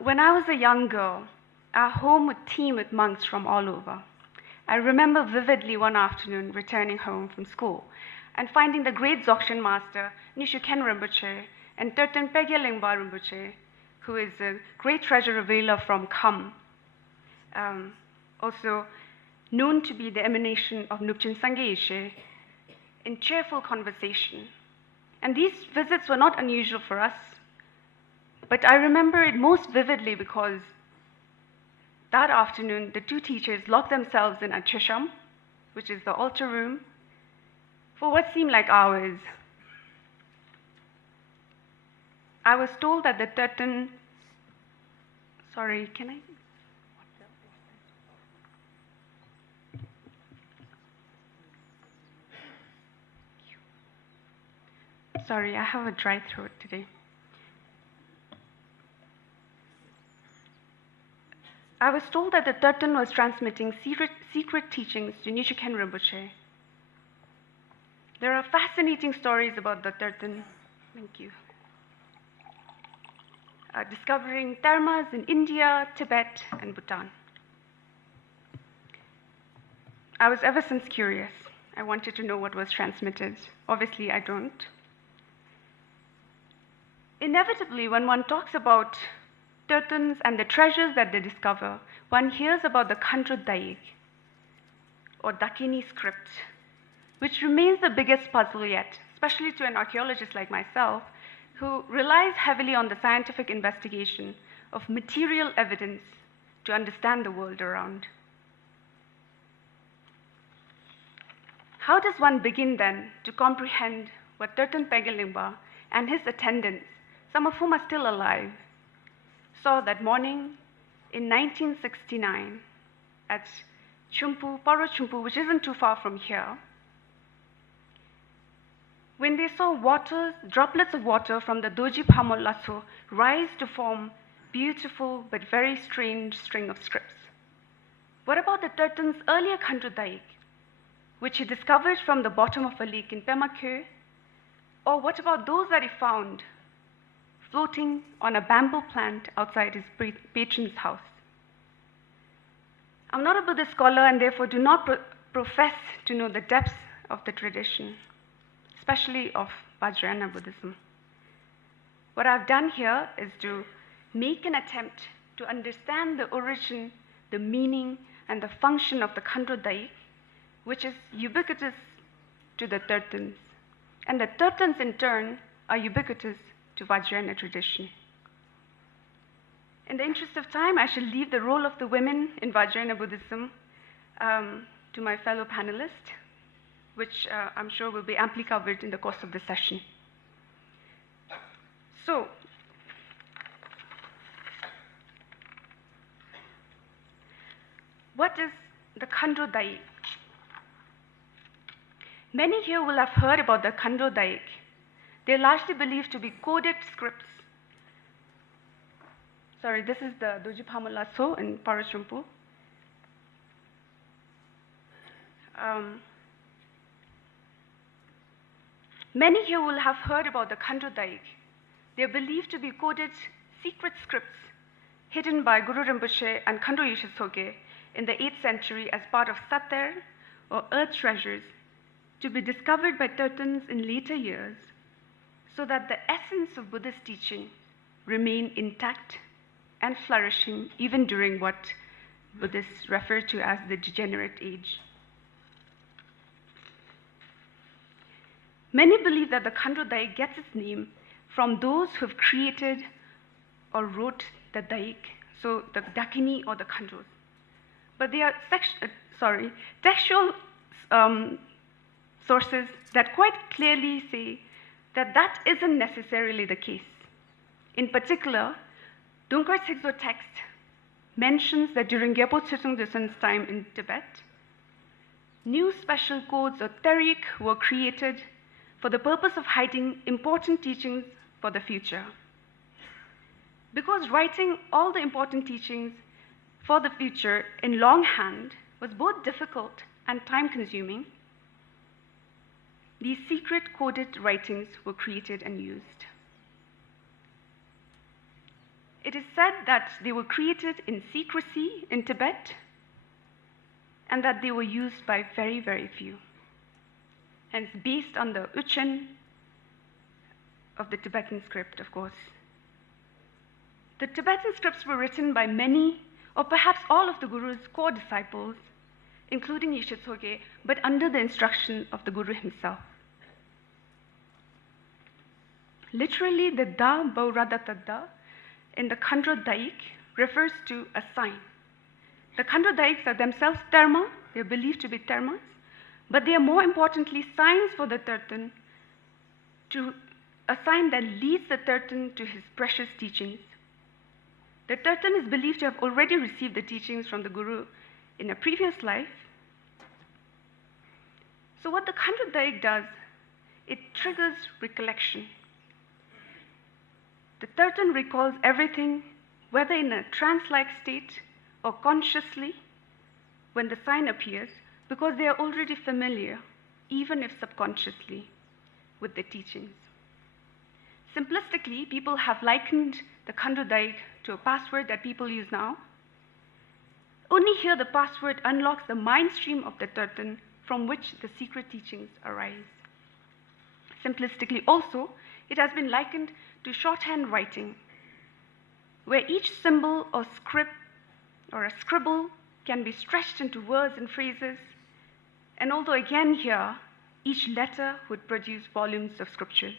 When I was a young girl, our home would teem with monks from all over. I remember vividly one afternoon returning home from school and finding the great Dzogchen master, Nishuken Rinpoche, and Terten Pegye Lingpa Rinpoche, who is a great treasure revealer from Kham, also known to be the emanation of Nupchen Sangye Yeshe, in cheerful conversation. And these visits were not unusual for us, but I remember it most vividly because that afternoon, the two teachers locked themselves in a Chisham, which is the altar room, for what seemed like hours. I was told that the Terten, sorry, can I? Sorry, I have a dry throat today. I was told that the Terten was transmitting secret teachings to Nishuken Rinpoche. There are fascinating stories about the Terten. Thank you. Discovering thermas in India, Tibet, and Bhutan. I was ever since curious. I wanted to know what was transmitted. Obviously, I don't. Inevitably, when one talks about Tertens and the treasures that they discover, one hears about the Khandro Daik, or Dakini Script, which remains the biggest puzzle yet, especially to an archaeologist like myself, who relies heavily on the scientific investigation of material evidence to understand the world around. How does one begin then to comprehend what Terten Pegye Lingpa and his attendants, some of whom are still alive, saw that morning in 1969 at Thimphu, Paro Thimphu, which isn't too far from here, when they saw droplets of water from the Doji Phamol Lasso rise to form beautiful but very strange string of scripts? What about the Terten's earlier Khandro Daik, which he discovered from the bottom of a lake in Pema Khe? Or what about those that he found floating on a bamboo plant outside his patron's house? I'm not a Buddhist scholar and therefore do not profess to know the depths of the tradition, especially of Vajrayana Buddhism. What I've done here is to make an attempt to understand the origin, the meaning, and the function of the Khandro Daik, which is ubiquitous to the Tertens. And the Tertens, in turn, are ubiquitous to Vajrayana tradition. In the interest of time, I shall leave the role of the women in Vajrayana Buddhism to my fellow panelists, which I'm sure will be amply covered in the course of the session. So, what is the Khandro Daik? Many here will have heard about the Khandro Daik. They're largely believed to be coded scripts. Sorry, this is the Doji Phamol Lasso in Paro Thimphu. Many here will have heard about the Khandro Daik. They are believed to be coded secret scripts hidden by Guru Rinpoche and Khandro Yeshe Tsoge in the 8th century as part of Sater, or earth treasures, to be discovered by Tertens in later years, so that the essence of Buddhist teaching remain intact and flourishing even during what Buddhists refer to as the degenerate age. Many believe that the Khandro Daik gets its name from those who have created or wrote the Daik, so the Dakini or the Khandros. But they are textual sources that quite clearly say that that isn't necessarily the case. In particular, Dungkar Sigzo text mentions that during Gyalpo Tshitsung Duson's time in Tibet, new special codes or terik were created for the purpose of hiding important teachings for the future. Because writing all the important teachings for the future in longhand was both difficult and time-consuming, these secret coded writings were created and used. It It is said that they were created in secrecy in Tibet and that they were used by very, very few. Hence, based on the Uchen of the Tibetan script, of course. The Tibetan scripts were written by many, or perhaps all of the Guru's core disciples, including Yeshe Tsoge, but under the instruction of the Guru himself. Literally, the Da Bauradata Da in the Khandro Daik refers to a sign. The Khandro Daiks are themselves terma, they are believed to be termas, but they are more importantly signs for the Tertan, to a sign that leads the Tertan to his precious teachings. The Tertan is believed to have already received the teachings from the Guru in a previous life. So what the Khandro Daik does, it triggers recollection. The Tertan recalls everything, whether in a trance-like state or consciously, when the sign appears, because they are already familiar, even if subconsciously, with the teachings. Simplistically, people have likened the Khandro Daik to a password that people use now. Only here the password unlocks the mind stream of the Tertan from which the secret teachings arise. Simplistically also, it has been likened to shorthand writing, where each symbol or script or a scribble can be stretched into words and phrases, and although again here, each letter would produce volumes of scriptures.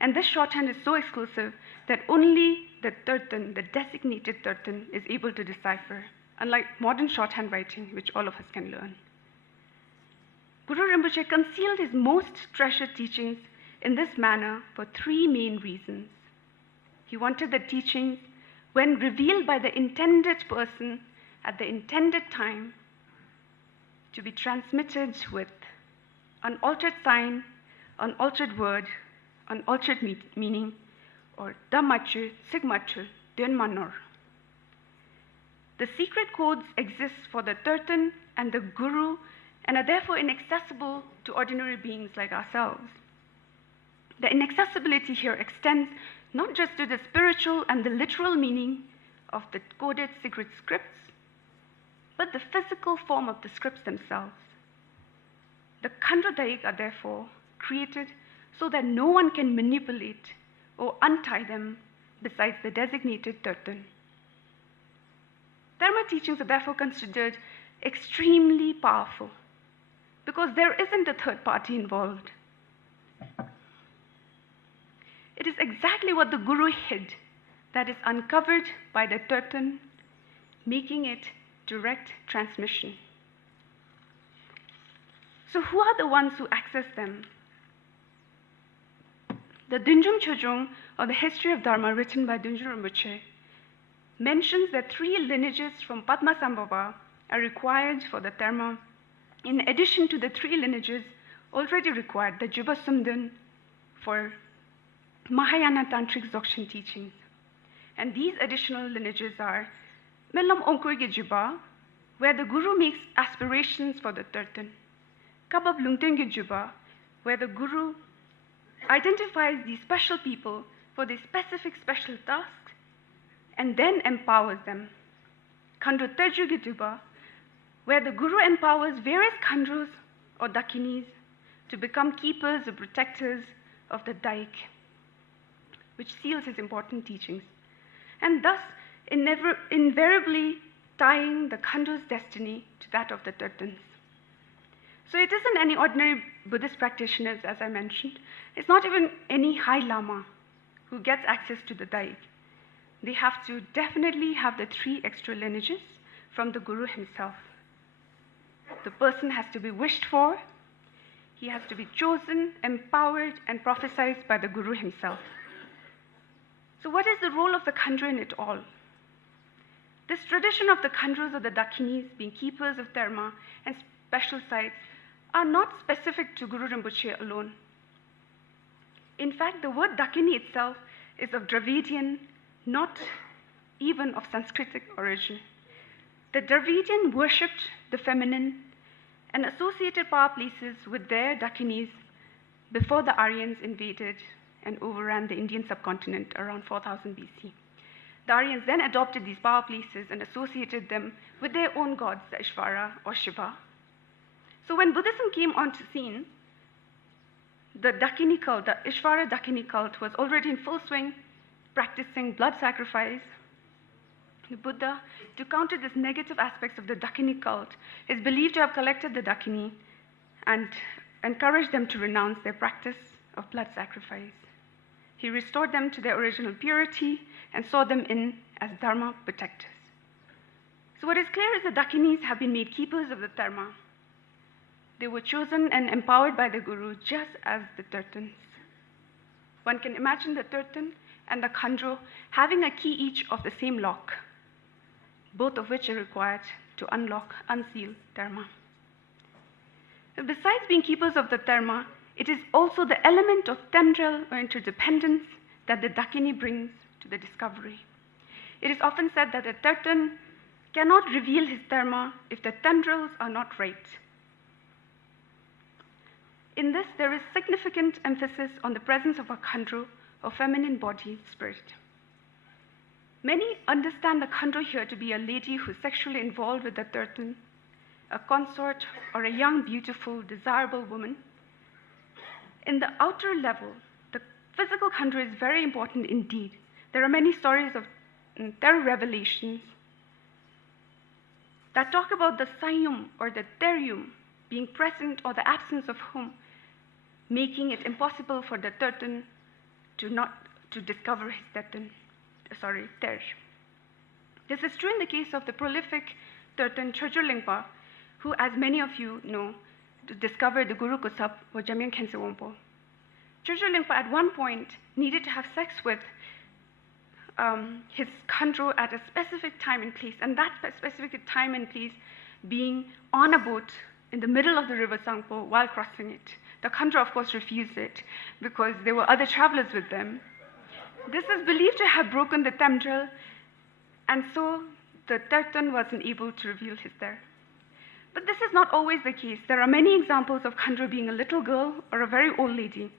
And this shorthand is so exclusive that only the Tertan, the designated Tertan, is able to decipher, unlike modern shorthand writing, which all of us can learn. Guru Rinpoche concealed his most treasured teachings in this manner for three main reasons. He wanted the teachings, when revealed by the intended person at the intended time, to be transmitted with unaltered sign, unaltered word, unaltered meaning, or Dhammachu, Sigmachu, Dönmanor. The secret codes exist for the Tertan and the Guru and are therefore inaccessible to ordinary beings like ourselves. The inaccessibility here extends not just to the spiritual and the literal meaning of the coded secret scripts, but the physical form of the scripts themselves. The Khandro Daik are therefore created so that no one can manipulate or untie them besides the designated Tertan. Dharma teachings are therefore considered extremely powerful because there isn't a third party involved. It is exactly what the Guru hid that is uncovered by the Tertan, making it direct transmission. So who are the ones who access them? The Dunjum Chojong, or the History of Dharma, written by Dunjum Rinpoche, mentions that 3 lineages from Padmasambhava are required for the Dharma, in addition to the 3 lineages already required, the Juba Sumdun, for Mahayana Tantric Dzogchen teachings. And these additional lineages are Melam Onkurge Juba, where the Guru makes aspirations for the Tertan, Kabab Lungtenge Juba, where the Guru identifies these special people for their specific special tasks and then empowers them, Khandro Terjuge Juba, where the Guru empowers various Khandros or Dakinis to become keepers or protectors of the Daik, which seals his important teachings, and thus invariably tying the Khandro's destiny to that of the Tertans. So it isn't any ordinary Buddhist practitioners, as I mentioned. It's not even any High Lama who gets access to the Daik. They have to definitely have the 3 extra lineages from the Guru himself. The person has to be wished for, he has to be chosen, empowered, and prophesied by the Guru himself. So what is the role of the Khandro in it all? This tradition of the Khandros or the Dakinis being keepers of Dharma and special sites are not specific to Guru Rinpoche alone. In fact, the word Dakini itself is of Dravidian, not even of Sanskritic origin. The Dravidian worshipped the feminine and associated power places with their Dakinis before the Aryans invaded and overran the Indian subcontinent around 4000 BC. The Aryans then adopted these power places and associated them with their own gods, the Ishvara or Shiva. So when Buddhism came onto scene, the Dakini cult, the Ishvara Dakini cult, was already in full swing, practicing blood sacrifice. The Buddha, to counter this negative aspects of the Dakini cult, is believed to have collected the Dakini and encouraged them to renounce their practice of blood sacrifice. He restored them to their original purity and saw them in as Dharma protectors. So what is clear is the Dakinis have been made keepers of the Dharma. They were chosen and empowered by the Guru just as the Tirthans. One can imagine the Tirthan and the Khandro having a key each of the same lock, both of which are required to unlock, unseal Dharma. Besides being keepers of the Dharma, it is also the element of tendril or interdependence that the Dakini brings to the discovery. It is often said that the Tirthan cannot reveal his Dharma if the tendrils are not right. In this, there is significant emphasis on the presence of a Khandro, or feminine body spirit. Many understand the Khandro here to be a lady who is sexually involved with the Tirthan, a consort, or a young, beautiful, desirable woman. In the outer level, the physical Khandro is very important indeed. There are many stories of terror revelations that talk about the Sayum or the Terium being present or the absence of whom, making it impossible for the Tirthan to discover his Ter. This is true in the case of the prolific Tirthan Chögyal Lingpa, who, as many of you know, discovered the Guru Kusap or Jamyang Khyentse Wangpo. Chögyal Lingpa at one point needed to have sex with his Khandro at a specific time and place, and that specific time and place being on a boat in the middle of the river Sangpo while crossing it. The Khandro, of course, refused it because there were other travelers with them. This is believed to have broken the tendril, and so the Tirthan wasn't able to reveal his Ter. But this is not always the case. There are many examples of Khandro being a little girl or a very old lady.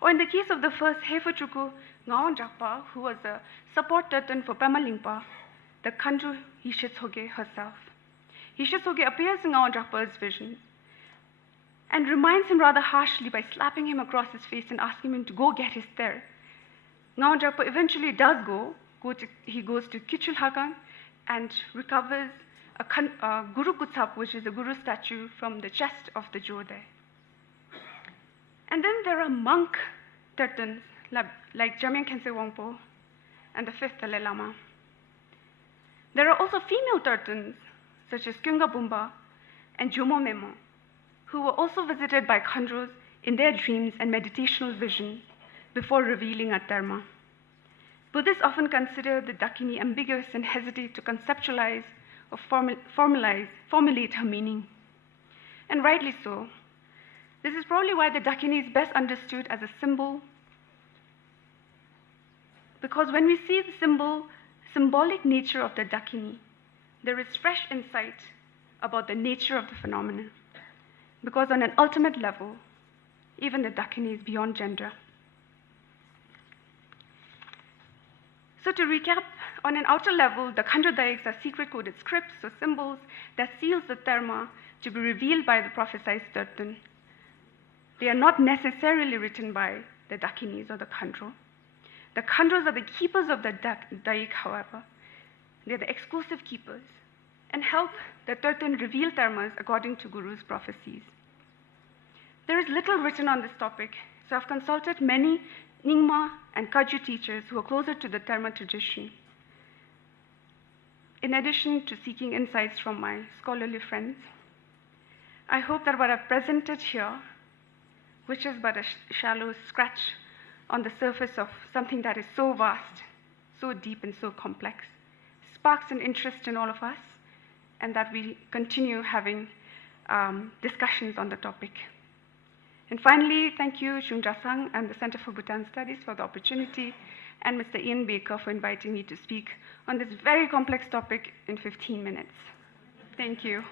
Or in the case of the first Hefuchuku Ngawan Jakpa, who was a support Tirthan for Pema Lingpa, the Khandro Yishitsoge herself. Yishitsoge appears in Ngawan Jakpa's vision and reminds him rather harshly by slapping him across his face and asking him to go get his Ter. Ngawan Jakpa eventually does he goes to Kichulhagang and recovers a Guru Kutsap, which is a Guru statue, from the chest of the Jo there. And then there are monk Tirthans like Jamyang Khyentse Wangpo and the fifth Dalai Lama. There are also female Tirthans such as Kuenga Bumba and Jomo Memo, who were also visited by Khandros in their dreams and meditational visions before revealing a Dharma. Buddhists often consider the Dakini ambiguous and hesitate to conceptualize or formulate her meaning. And rightly so. This is probably why the Dakini is best understood as a symbol, because when we see the symbolic nature of the Dakini, there is fresh insight about the nature of the phenomenon. Because on an ultimate level, even the Dakini is beyond gender. So to recap, on an outer level, the Khandro Dayaks are secret coded scripts or symbols that seals the Dharma to be revealed by the prophesied Tirthan. They are not necessarily written by the Dakinis or the Khandro. The Khandros are the keepers of the Dayak, however. They are the exclusive keepers and help the Tirthan reveal Dharmas according to Guru's prophecies. There is little written on this topic, so I've consulted many Nyingma and Kagyu teachers who are closer to the Dharma tradition, in addition to seeking insights from my scholarly friends. I hope that what I've presented here, which is but a shallow scratch on the surface of something that is so vast, so deep and so complex, sparks an interest in all of us, and that we continue having discussions on the topic. And finally, thank you, Shung Jasang and the Center for Bhutan Studies for the opportunity, and Mr. Ian Baker for inviting me to speak on this very complex topic in 15 minutes. Thank you.